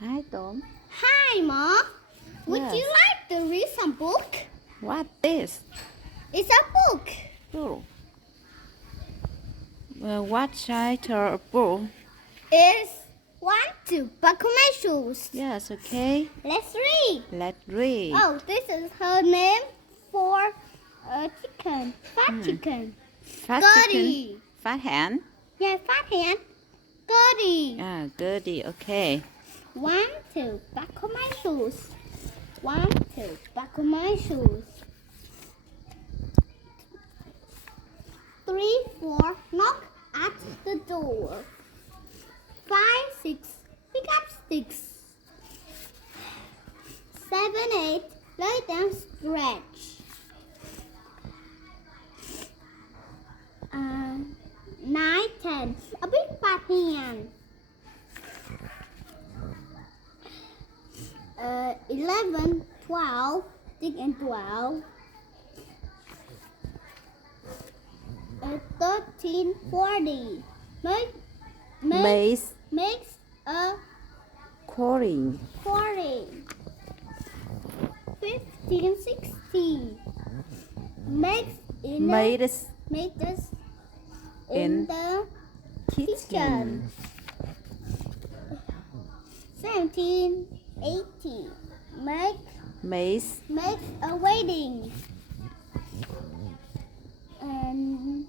Hi, Tom. Hi, Mom. Would Yes. you like to read some book? What is? It's a book. Oh. What title of book? It's one to buckle my shoes. Yes, okay. Let's read. Let's read. Oh, this is her name for a chicken. Fat chicken. Fat Goody. chicken. Fat hen. Yeah, fat hand. Goody. Goody. Okay. One to buckle my shoes. One to buckle my shoes. 3, 4, knock at the door. 5, 6, pick up sticks. 7, 8, lay down stretch. 9, 10, a big fat hand. 11, 12, stick and 12. 13, 40. Makes a Quarry. 40. 15, 16. Makes us in the kitchen. 17, 18. Makes Makes a wedding. And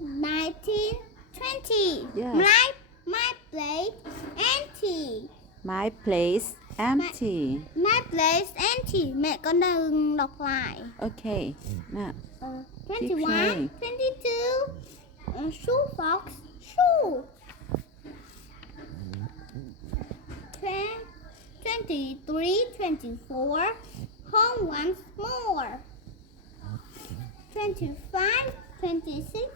19, 20. Yes. My plate empty. my place empty. My place empty. Mẹ con đừng đọc lại. Okay. Nào. 21, playing. 22. Shoe box. Shoe. 23, 24. Home once more. 25, 26.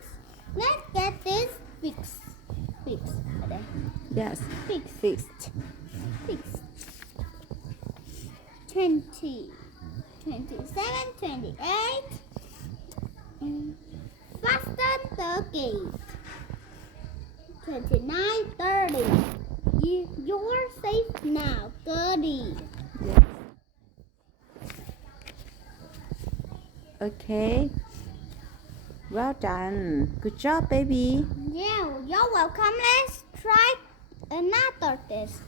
Let's get this fixed. Fixed. Yes. Fixed. Fixed. Fixed. 20, 27, 28. Fasten the gate. 29, 30. You're safe now, Goody. Yes. Okay. Well done. Good job, baby. Yeah, you're welcome. Let's try another test.